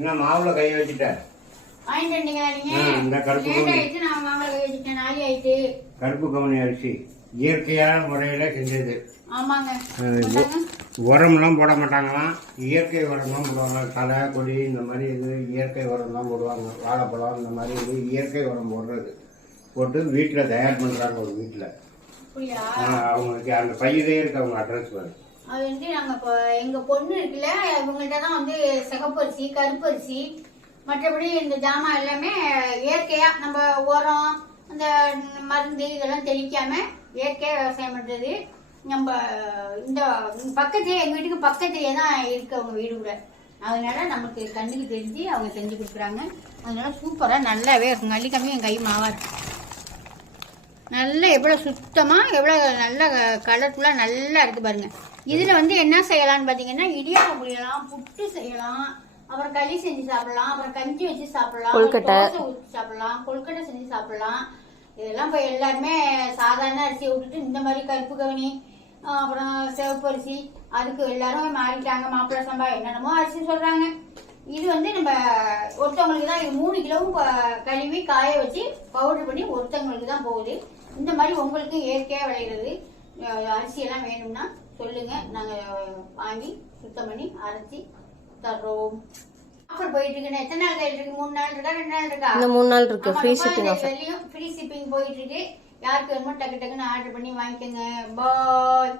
என்ன மாவுல கை வச்சுட்டேன். வாங்கிட்டு வந்தீங்களா நீங்க? இந்த கருப்பு கவுனி. நான் மாவுல கை வச்சுட்டேன். நாளை ஆயிட்டு. கருப்பு கவுனி அரிசி இயற்கையான முறையில செஞ்சது. ஆமாங்க. உரம்லாம் போட மாட்டாங்களாம். இயற்கை உரம் தான் போடுவாங்க. தலை கொடி இந்த மாதிரி இது இயற்கை உரம் தான் போடுவாங்க. வாழைப்பழம் இந்த மாதிரி இது இயற்கை உரம் போடுறது போட்டு வீட்டில் தயார் பண்ணுறாங்க. ஒரு வீட்டில் அவங்களுக்கு அந்த பையிலே இருக்கு அவங்க அட்ரஸ் பாரு. அது வந்து நாங்கள் இப்போ எங்கள் பொண்ணு இருக்குல்ல, இவங்கள்ட்ட தான் வந்து சிகப்பரிசி கருப்பரிசி மற்றபடி இந்த ஜாமான் எல்லாமே இயற்கையாக நம்ம உரம் அந்த மருந்து இதெல்லாம் தெளிக்காம இயற்கையாக விவசாயம் பண்ணுறது. நம்ம இந்த பக்கத்துலேயே எங்கள் வீட்டுக்கு பக்கத்துலேயே தான் இருக்கு அவங்க வீடு கூட. அதனால நமக்கு கண்ணுக்கு தெரிஞ்சு அவங்க செஞ்சு கொடுக்குறாங்க. அதனால சூப்பராக நல்லாவே இருக்குங்க. அள்ளிக்காமே என் கை மாவா இருக்கு. நல்லா எவ்வளோ சுத்தமாக எவ்வளோ நல்ல கலர்ஃபுல்லாக நல்லா இருக்குது பாருங்கள். இதில் வந்து என்ன செய்யலாம்னு பார்த்தீங்கன்னா இடியாப்பம் புளியலாம், புட்டு செய்யலாம், அப்புறம் களி செஞ்சு சாப்பிடலாம், அப்புறம் கஞ்சி வச்சு சாப்பிடலாம், தோசை ஊற்றி சாப்பிடலாம், கொழுக்கட்டை செஞ்சு சாப்பிடலாம். இதெல்லாம் இப்போ எல்லாருமே சாதாரண அரிசியை விட்டுட்டு இந்த மாதிரி கருப்பு கவுனி அப்புறம் சிவப்பு அரிசி அதுக்கு எல்லாரும் மாறிட்டாங்க. மாப்பிள்ளை சம்பா என்னென்னமோ அரிசி சொல்கிறாங்க. இது வந்து நம்ம ஒருத்தவங்களுக்கு தான். இது 3 கிலோவும் கழுவி காய வச்சு பவுடர் பண்ணி ஒருத்தவங்களுக்கு தான் போகுது. இந்த மாதிரி உங்களுக்கு இயற்கையாக விளையிறது அரிசியெல்லாம் வேணும்னா சொல்லுங்க, நாங்கள் வாங்கி சுத்தம் பண்ணி அரைச்சி தர்றோம். ஆஃபர் போயிட்டு இருக்குன்னு எத்தனை நாள் இருக்கு? 3 நாள் இருக்கா 2 நாள் இருக்கா? 3 நாள் இருக்கு. ஃப்ரீ ஷிப்பிங் போயிட்டு இருக்கு. யாருக்கு வேணுமோ டக்கு டக்குன்னு ஆர்டர் பண்ணி வாங்கிக்கோங்க. பாய்.